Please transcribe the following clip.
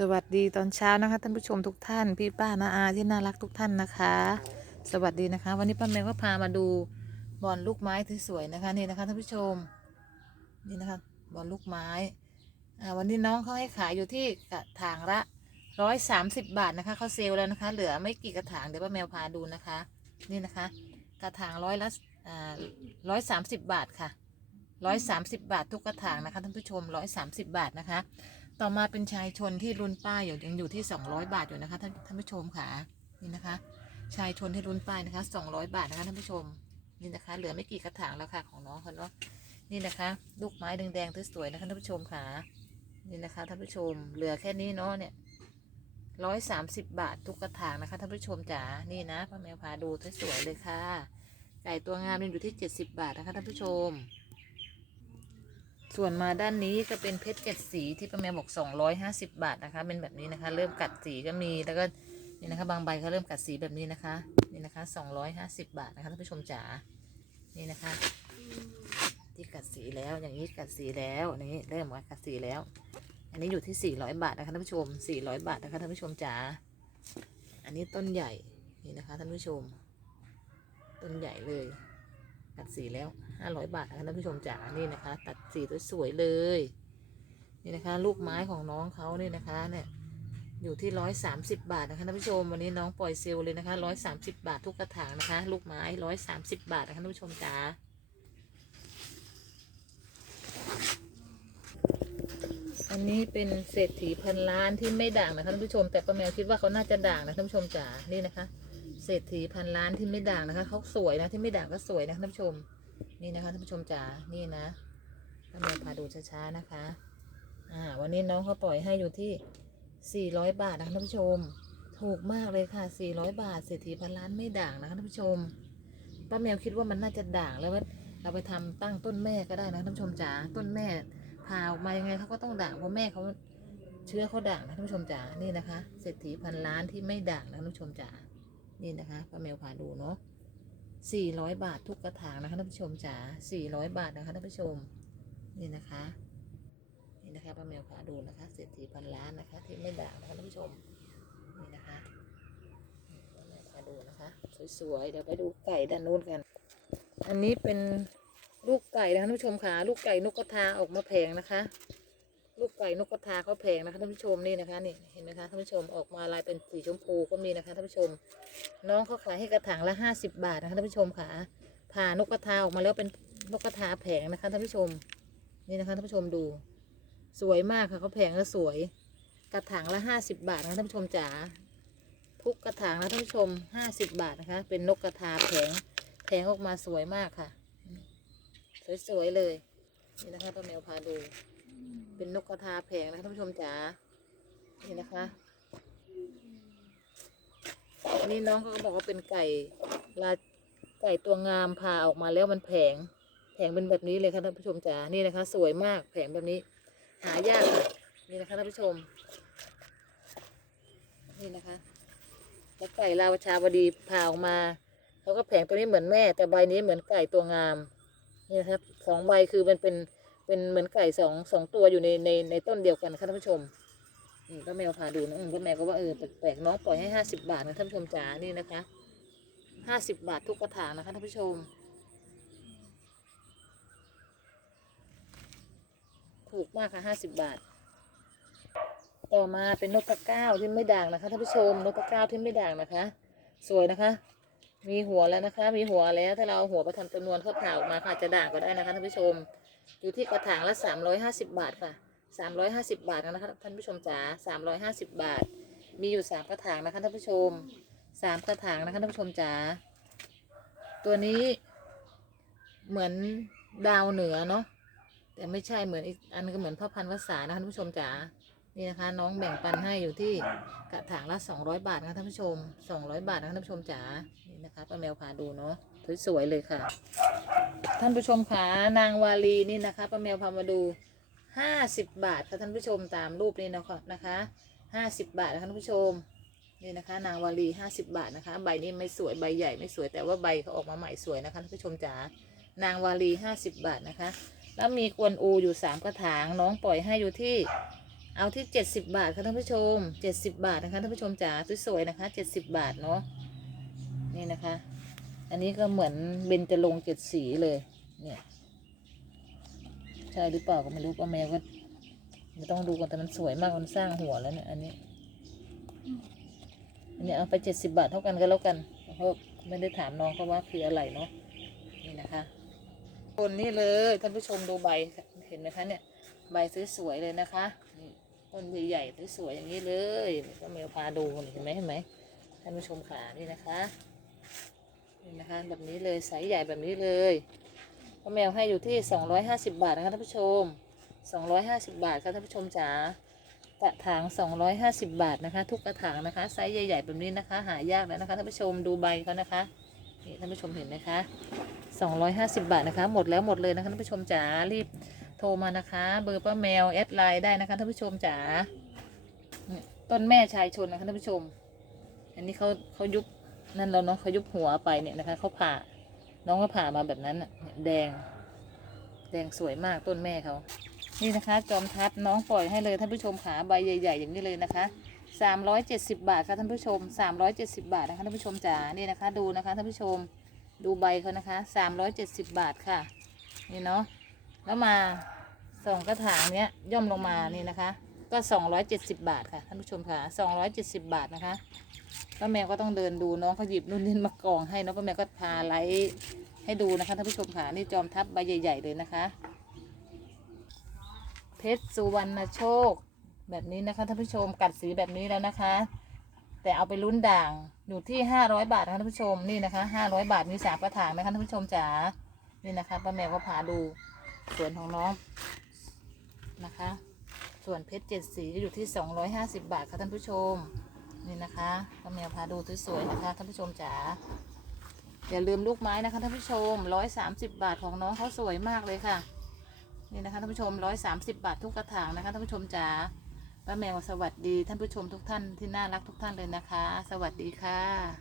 สวัสดีตอนเช้านะคะท่านผู้ชมทุกท่านพี่ป้านาอาที่น่ารักทุกท่านนะคะ สวัสดีนะคะ วันนี้ป้าแมวก็พามาดูบอลลูกไม้ที่สวยนะคะนี่นะคะท่านผู้ชมนี่นะคะบอลลูกไม้อ่าวันนี้น้องเขาให้ขายอยู่ที่กระถางละร้อยสามสิบบาทนะคะเขาเซลแล้วนะคะ เหลือไม่กี่กระถางเดี๋ยวป้าแมวพาดูนะคะ นี่นะคะ กระถางร้อยละอ่าร้อยสามสิบบาทค่ะร้อยสามสิบบาททุกกระถางนะคะท่านผู้ชมร้อยสามสิบบาทนะคะ ต่อมาเป็นชายชนที่รุ่นป้ายอยู่ยังอยู่ที่ 200 บาทอยู่นะคะท่านท่านผู้ชมค่ะนี่นะคะ ชายชนที่รุ่นป้ายนะคะ 200 บาทนะคะท่านผู้ชมนี่นะคะ เหลือไม่กี่กระถางแล้วค่ะของน้องเขาเนาะนี่นะคะ ลูกไม้แดงๆสวยๆนะคะท่านผู้ชมค่ะนี่นะคะท่านผู้ชม เหลือแค่นี้เนาะเนี่ยร้อยสามสิบบาททุกกระถางนะคะท่านผู้ชมจ๋านี่นะป้าแมวพาดูสวยๆเลยค่ะไก่ตัวงามยังอยู่ที่70บาทนะคะท่านผู้ชม ส่วนมาด้านนี้ก็เป็นเพชรเจ็ดสีที่ป้าแมวบอกสองร้อยห้าสิบบาทนะคะ เป็นแบบนี้นะคะ เริ่มกัดสีก็มีแล้วก็นี่นะคะ บางใบเขาเริ่มกัดสีแบบนี้นะคะ นี่นะคะสองร้อยห้าสิบบาทนะคะท่านผู้ชมจ๋านี่นะคะ ที่กัดสีแล้วอย่างนี้กัดสีแล้วอันนี้เริ่มกัดสีแล้ว อันนี้อยู่ที่สี่ร้อยบาทนะคะท่านผู้ชมสี่ร้อยบาทนะคะท่านผู้ชมจ๋าอันนี้ต้นใหญ่นี่นะคะท่านผู้ชม ต้นใหญ่เลย ตัดสีแล้วห้าร้อยบาทนะคะท่านผู้ชมจ๋านี่นะคะ ตัดสีสวยๆเลย นี่นะคะ ลูกไม้ของน้องเขาเนี่ยนะคะเนี่ยอยู่ที่ร้อยสามสิบบาทนะคะท่านผู้ชมวันนี้น้องปล่อยเซลล์เลยนะคะร้อยสามสิบบาททุกกระถางนะคะ ลูกไม้ร้อยสามสิบบาทนะคะท่านผู้ชมจ๋าอันนี้เป็นเศรษฐีพันล้านที่ไม่ด่างนะคะท่านผู้ชม แต่ป้าแมวคิดว่าเขาน่าจะด่างนะท่านผู้ชมจ๋านี่นะคะ เศรษฐีพันล้านที่ไม่ด่างนะคะเขาสวยนะที่ไม่ด่างก็สวยนะท่านผู้ชม นี่นะคะท่านผู้ชมจ๋านี่นะท่านแม่พาดูช้าๆนะคะอ่าวันนี้น้องเขาปล่อยให้อยู่ที่ 400 บาทนะคะท่านผู้ชม ถูกมากเลยค่ะ 400 บาทเศรษฐีพันล้านไม่ด่างนะคะท่านผู้ชมป้าแมวคิดว่ามันน่าจะด่างแล้วว่าเราไปทำตั้งต้นแม่ก็ได้นะท่านผู้ชมจ๋าต้นแม่พาออกมายังไงเขาก็ต้องด่างเพราะแม่เขาเชื้อเขาด่างนะท่านผู้ชมจ๋านี่นะคะเศรษฐีพันล้านที่ไม่ด่างนะท่านผู้ชมจ๋า นี่นะคะป้าแมวพาดูเนาะสี่ร้อยบาททุกกระถางนะคะท่านผู้ชมจ๋าสี่ร้อยบาทนะคะท่านผู้ชม นี่นะคะนี่นะคะป้าแมวพาดูนะคะเศรษฐีพันล้านนะคะ ที่ไม่ด่างนะคะท่านผู้ชมนี่นะคะป้าแมวพาดูนะคะสวยๆเดี๋ยวไปดูไก่ด้านนู้นกัน อันนี้เป็นลูกไก่นะคะท่านผู้ชมค่ะลูกไก่นกกระทาออกมาแผงนะคะ ลูกไก่นกกระทาเขาแผงนะคะท่านผู้ชมนี่นะคะนี่เห็นไหมคะท่านผู้ชมออกมาลายเป็นสีชมพูก็มีนะคะท่านผู้ชม น้องเขาขายให้กระถางละห้าสิบบาทนะคะท่านผู้ชมค่ะผ่านกกระทาออกมาแล้วเป็นนกกระทาแผงนะคะท่านผู้ชม นี่นะคะท่านผู้ชมดู สวยมากค่ะเขาแผงแล้วสวย กระถางละห้าสิบบาทนะคะท่านผู้ชมจ๋าทุกกระถางนะท่านผู้ชมห้าสิบบาทนะคะ เป็นนกกระทาแผงแผงออกมาสวยมากค่ะ สวยๆเลยนี่นะคะป้าแมวพาดู เป็นนกกระทาแผงนะคะท่านผู้ชมจ๋านี่นะคะนี่น้องก็บอกว่าเป็นไก่ลาไก่ตัวงามพาออกมาแล้วมันแผง แผงเป็นแบบนี้เลยค่ะท่านผู้ชมจ๋านี่นะคะ สวยมากแผงแบบนี้ หายากนี่นะคะท่านผู้ชม นี่นะคะ แล้วไก่ลาวชาวดีพาออกมาเขาก็แผงตัวนี้เหมือนแม่ แต่ใบนี้เหมือนไก่ตัวงาม นี่นะครับสองใบคือมันเป็น เป็นเหมือนไก่สองสองตัวอยู่ในในในต้นเดียวกันค่ะท่านผู้ชมนี่ป้าแมวพาดูนะอืมป้าแมวก็ว่าเออแปลกๆน้องปล่อยให้ห้าสิบบาทนะท่านผู้ชมจ๋านี่นะคะห้าสิบบาททุกกระถางนะคะท่านผู้ชม ถูกมากค่ะห้าสิบบาท ต่อมาเป็นนกกระเก้าที่ไม่ด่างนะคะท่านผู้ชมนกกระเก้าที่ไม่ด่างนะคะ สวยนะคะ มีหัวแล้วนะคะ มีหัวแล้ว ถ้าเราหัวไปทำจำนวนเขาผ่าออกมาค่ะ จะด่างก็ได้นะคะท่านผู้ชม อยู่ที่กระถางละสามร้อยห้าสิบบาทค่ะสามร้อยห้าสิบบาทนะคะท่านผู้ชมจ๋าสามร้อยห้าสิบบาท มีอยู่สามกระถางนะคะท่านผู้ชมสามกระถางนะคะท่านผู้ชมจ๋า ตัวนี้เหมือนดาวเหนือเนาะ แต่ไม่ใช่เหมือนอีกอันก็เหมือนพ่อพันธุ์ภาษานะคะท่านผู้ชมจ๋า นี่นะคะน้องแบ่งปันให้อยู่ที่กระถางละสองร้อยบาทนะคะท่านผู้ชมสองร้อยบาทนะคะท่านผู้ชมจ๋านี่นะคะป้าแมวพาดูเนาะสวยๆเลยค่ะ ท่านผู้ชมค่ะนางวาลีนี่นะคะป้าแมวพามาดูห้าสิบบาทค่ะท่านผู้ชมตามรูปนี้นะคะนะคะห้าสิบบาทนะคะท่านผู้ชมนี่นะคะ นางวาลีห้าสิบบาทนะคะ ใบนี้ไม่สวยใบใหญ่ไม่สวยแต่ว่าใบเขาออกมาใหม่สวยนะคะท่านผู้ชมจ๋านางวาลีห้าสิบบาทนะคะ แล้วมีกวนอูอยู่สามกระถางน้องปล่อยให้อยู่ที่ เอาที่เจ็ดสิบบาทค่ะท่านผู้ชมเจ็ดสิบบาทนะคะท่านผู้ชมจ๋าสวยๆนะคะเจ็ดสิบบาทเนาะนี่นะคะ อันนี้ก็เหมือนเบญจรงเจ็ดสีเลยเนี่ยใช่หรือเปล่าก็ไม่รู้ป้าแมวก็ไม่ต้องดูกันแต่มันสวยมากมันสร้างหัวแล้วเนี่ยอันนี้อันนี้เอาไปเจ็ดสิบาทเท่ากันก็แล้วกันเพราะไม่ได้ถามน้องเขาว่าคืออะไรเนาะนี่นะคะคนนี่เลยท่านผู้ชมดูใบเห็นไหมคะเนี่ยใบสวยๆเลยนะคะ ต้นใหญ่ๆสวยๆอย่างนี้เลยก็แมวพาดูนี่เห็นไหมเห็นไหมท่านผู้ชมขานี่นะคะนี่นะคะแบบนี้เลยไซส์ใหญ่แบบนี้เลยก็แมวให้อยู่ที่สองร้อยห้าสิบาทนะคะท่านผู้ชมสองร้อยห้าสิบาทค่ะท่านผู้ชมจ๋ากระถางสองร้อยห้าสิบาทนะคะ ทุกกระถางนะคะไซส์ใหญ่ๆแบบนี้นะคะ หายากแล้วนะคะท่านผู้ชมดูใบเขานะคะนี่ท่านผู้ชมเห็นไหมคะสองร้อยห้าสิบาทนะคะ หมดแล้วหมดเลยนะคะท่านผู้ชมจ๋ารีบ โทรมานะคะ เบอร์ป้าแมวแอดไลน์ได้นะคะท่านผู้ชมจ๋าต้นแม่ชายชนนะคะท่านผู้ชม อันนี้เขาเขายุบนั่นแล้วเนาะเขายุบหัวไปเนี่ยนะคะเขาผ่าน้องก็ผ่ามาแบบนั้นน่ะเนี่ยแดง แดงสวยมากต้นแม่เขานี่นะคะ จอมทัพน้องปล่อยให้เลยท่านผู้ชมขาใบใหญ่ ๆ อย่างนี้เลยนะคะสามร้อยเจ็ดสิบบาทค่ะท่านผู้ชมสามร้อยเจ็ดสิบาทนะคะท่านผู้ชมจ๋านี่นะคะ ดูนะคะท่านผู้ชมดูใบเขานะคะสามร้อยเจ็ดสิบบาทค่ะ นี่เนาะ แล้วมาสองกระถางเนี้ยย่อมลงมานี่นะคะ ก็สองร้อยเจ็ดสิบาทค่ะท่านผู้ชมค่ะสองร้อยเจ็ดสิบาทนะคะป้าแมวก็ต้องเดินดูน้องเขาหยิบนู่นนี่มากองให้เน้องป้าแมวก็พาไลฟ์ให้ดูนะคะท่านผู้ชมค่ะนี่จอมทัพใบใหญ่ ๆ เลยนะคะ เพชรสุวรรณโชคแบบนี้นะคะท่านผู้ชมกัดสีแบบนี้แล้วนะคะ แต่เอาไปลุ้นด่างอยู่ที่ห้าร้อยบาทนะคะท่านผู้ชมนี่นะคะห้าร้อยบาทมีสามกระถางนะคะท่านผู้ชมจ๋านี่นะคะป้าแมวก็พาดู ส่วนของน้องนะคะ ส่วนเพชรเจ็ดสีอยู่ที่สองร้อยห้าสิบบาทค่ะท่านผู้ชม นี่นะคะป้าแมวพาดูสวยๆนะคะท่านผู้ชมจ๋าอย่าลืมลูกไม้นะคะท่านผู้ชมร้อยสามสิบบาทของน้องเขาสวยมากเลยค่ะนี่นะคะท่านผู้ชมร้อยสามสิบบาททุกกระถางนะคะท่านผู้ชมจ๋าป้าแมวสวัสดีท่านผู้ชมทุกท่านที่น่ารักทุกท่านเลยนะคะ สวัสดีค่ะ